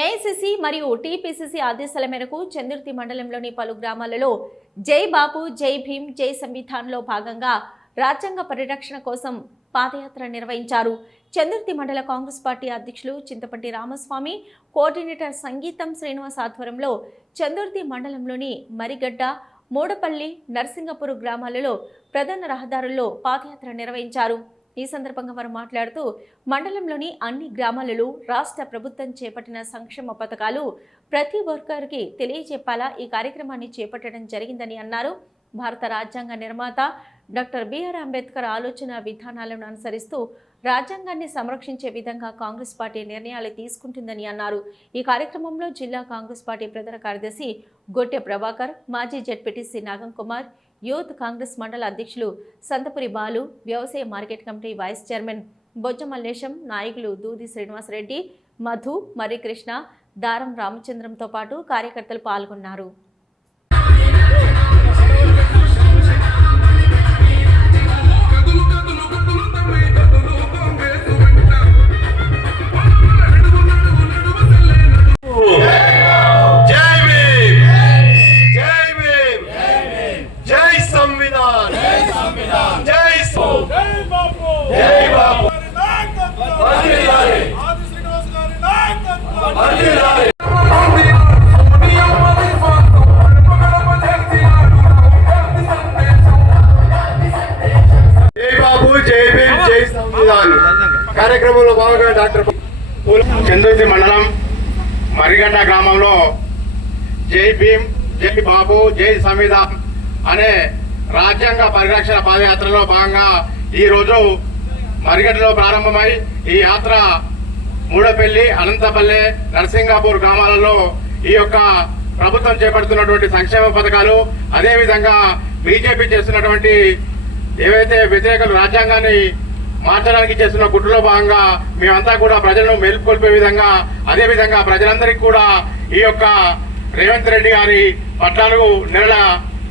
AICC మరియు TPCC ఆదేశాల మేరకు చందుర్తి మండలంలోని పలు గ్రామాలలో జై బాపు జై భీమ్ జై సంవిధాన్లో భాగంగా రాజ్యాంగ పరిరక్షణ కోసం పాదయాత్ర నిర్వహించారు. చందుర్తి మండల కాంగ్రెస్ పార్టీ అధ్యక్షులు చింతపట్టి రామస్వామి కోఆర్డినేటర్ సంగీతం శ్రీనివాస్ ఆధ్వర్యంలో చందుర్తి మండలంలోని మరిగడ్డ మూడపల్లి నర్సింగపూర్ గ్రామాలలో ప్రధాన రహదారుల్లో పాదయాత్ర నిర్వహించారు. ఈ సందర్భంగా వారు మాట్లాడుతూ మండలంలోని అన్ని గ్రామాలలో రాష్ట్ర ప్రభుత్వం చేపట్టిన సంక్షేమ పథకాలు ప్రతి వర్కర్కి తెలియజెప్పాలా? ఈ కార్యక్రమాన్ని చేపట్టడం జరిగిందని అన్నారు. భారత రాజ్యాంగ నిర్మాత డాక్టర్ బిఆర్ అంబేద్కర్ ఆలోచన విధానాలను అనుసరిస్తూ రాజ్యాంగాన్ని సంరక్షించే విధంగా కాంగ్రెస్ పార్టీ నిర్ణయాలు తీసుకుంటుందని అన్నారు. ఈ కార్యక్రమంలో జిల్లా కాంగ్రెస్ పార్టీ ప్రధాన కార్యదర్శి గొట్టె ప్రభాకర్ మాజీ ZPTC Nagam Kumar youth Congress మండల అధ్యక్షులు సంతపురి బాలు వ్యవసాయ market committee vice chairman Bojja Mallesham నాయకులు దూది శ్రీనివాసరెడ్డి మధు మర్రికృష్ణ దారం రామచంద్రంతో పాటు కార్యకర్తలు పాల్గొన్నారు. కార్యక్రమంలో భాగంగా డాక్టర్ చందుర్తి మండలం మరిగడ్డ గ్రామంలో జై భీమ్ జై బాబు జై సంవిధాన్ అనే రాజ్యాంగ పరిరక్షణ పాదయాత్రలో భాగంగా ఈ రోజు మరిగడ్డలో ప్రారంభమై ఈ యాత్ర మూడపల్లి అనంతపల్లె నరసింగాపూర్ గ్రామాలలో ఈ యొక్క ప్రభుత్వం చేపడుతున్నటువంటి సంక్షేమ పథకాలు అదేవిధంగా బీజేపీ చేస్తున్నటువంటి ఏవైతే వ్యతిరేకలు రాజ్యాంగాన్ని మార్చడానికి చేస్తున్న గుట్టులో భాగంగా మేమంతా కూడా ప్రజలను మేల్కొల్పే విధంగా అదే విధంగా ప్రజలందరికీ కూడా ఈ యొక్క రేవంత్ రెడ్డి గారి పద్నాలుగు నెలల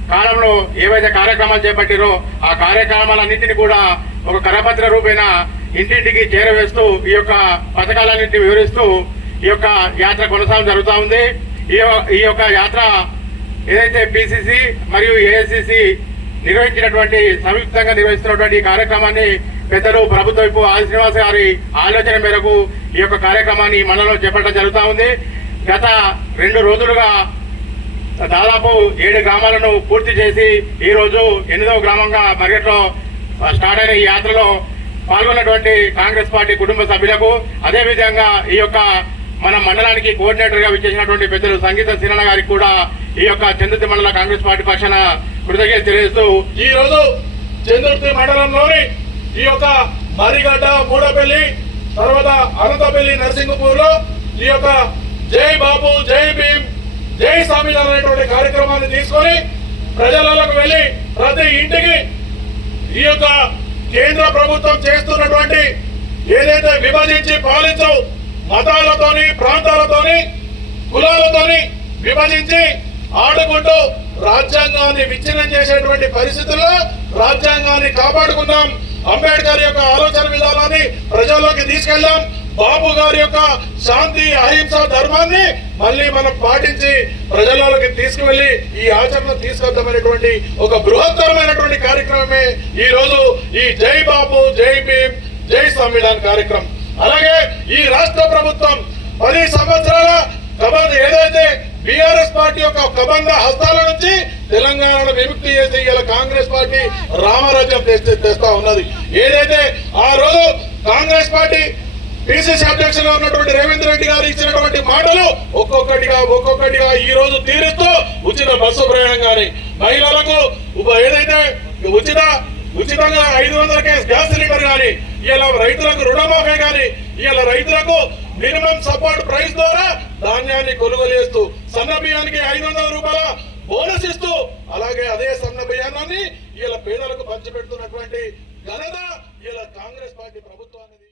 కాలంలో ఏవైతే కార్యక్రమాలు చేపట్టిరో ఆ కార్యక్రమాలన్నింటినీ కూడా ఒక కరపత్ర రూపేణ ఇంటింటికి చేరవేస్తూ ఈ యొక్క పథకాలన్నింటినీ వివరిస్తూ ఈ యొక్క యాత్ర కొనసాగం జరుగుతూ ఉంది. ఈ ఈ యొక్క యాత్ర ఏదైతే పిసిసి మరియు ఏఐసిసి నిర్వహించినటువంటి సంయుక్తంగా నిర్వహిస్తున్నటువంటి ఈ కార్యక్రమాన్ని పెద్దలు ప్రభుత్వ వైపు ఆది శ్రీనివాస్ గారి ఆలోచన మేరకు ఈ యొక్క కార్యక్రమాన్ని మండలంలో చేపట్టడం జరుగుతూ ఉంది. గత రెండు రోజులుగా దాదాపు ఏడు గ్రామాలను పూర్తి చేసి ఈరోజు ఎనిమిదవ గ్రామంగా మరిగట్లో స్టార్ట్ అయిన ఈ యాత్రలో పాల్గొన్నటువంటి కాంగ్రెస్ పార్టీ కుటుంబ సభ్యులకు అదేవిధంగా ఈ యొక్క మన మండలానికి కోఆర్డినేటర్గా విచ్చేసినటువంటి పెద్దలు సంగీత సిరణ గారికి కూడా ఈ యొక్క చంద్రుతి మండల కాంగ్రెస్ పార్టీ పక్షాన కృతజ్ఞత తెలియజేస్తూ ఈ రోజు చంద్రుతి మండలంలోని ఈ యొక్క మరిగడ్డ మూడపల్లి తర్వాత అనంతపల్లి నరసింహపూర్లో ఈ యొక్క జై బాబు జై భీమ్ జై సంవిధాన్ అనేటువంటి కార్యక్రమాన్ని తీసుకొని ప్రజలకు వెళ్ళి ప్రతి ఇంటికి ఈ యొక్క కేంద్ర ప్రభుత్వం చేస్తున్నటువంటి ఏదైతే విభజించి పాలించవు మతాలతోని ప్రాంతాలతోని కులాలతోని విభజించి ఆడుకుంటూ రాజ్యాంగాన్ని విచ్ఛిన్నం చేసేటువంటి పరిస్థితుల్లో రాజ్యాంగాన్ని కాపాడుకుందాం. అంబేద్కర్ యొక్క ఆలోచన విధానాన్ని ప్రజల్లోకి తీసుకెళ్దాం. బాబు గారి యొక్క శాంతి అహింస ధర్మాన్ని మళ్ళీ మనం పాటించి ప్రజలలోకి తీసుకువెళ్ళి ఈ ఆచరణ తీసుకొద్దామనేటువంటి ఒక బృహత్తరమైనటువంటి కార్యక్రమమే ఈ రోజు ఈ జై బాబు జై భీమ్ జై సంవిధాన్ కార్యక్రమం. అలాగే ఈ రాష్ట్ర ప్రభుత్వం పది సంవత్సరాల కబంధ ఏదైతే బీఆర్ఎస్ పార్టీ యొక్క కబంధ హస్తాల నుంచి తెలంగాణను విముక్తి చేసి ఇలా కాంగ్రెస్ పార్టీ రామరాజ్యం తెస్తా ఉన్నది. ఏదైతే ఆ రోజు కాంగ్రెస్ పార్టీ పిసిసి అధ్యక్షులుగా ఉన్నటువంటి రేవంత్ రెడ్డి గారు ఇచ్చినటువంటి మాటలు ఒక్కొక్కటిగా ఒక్కొక్కటిగా ఈ రోజు తీరుస్తూ ఉచిత బస్సు ప్రయాణం కానీ మహిళలకు ఏదైతే ఉచిత ఉచితంగా ఐదు వందల కేసు గ్యాస్ సిలిండర్ కానీ ఇలా రైతులకు రుణమాఫీ కానీ ఇలా రైతులకు మినిమం సపోర్ట్ ప్రైస్ ద్వారా ధాన్యాన్ని కొనుగోలు చేస్తూ సన్న బియ్యానికి ఐదు వందల రూపాయల బోనస్ ఇస్తూ అలాగే అదే సన్న బియ్యాన్ని ఇలా పేదలకు పంచిపెడుతున్నటువంటి ఘనత ఇలా కాంగ్రెస్ పార్టీ ప్రభుత్వానికి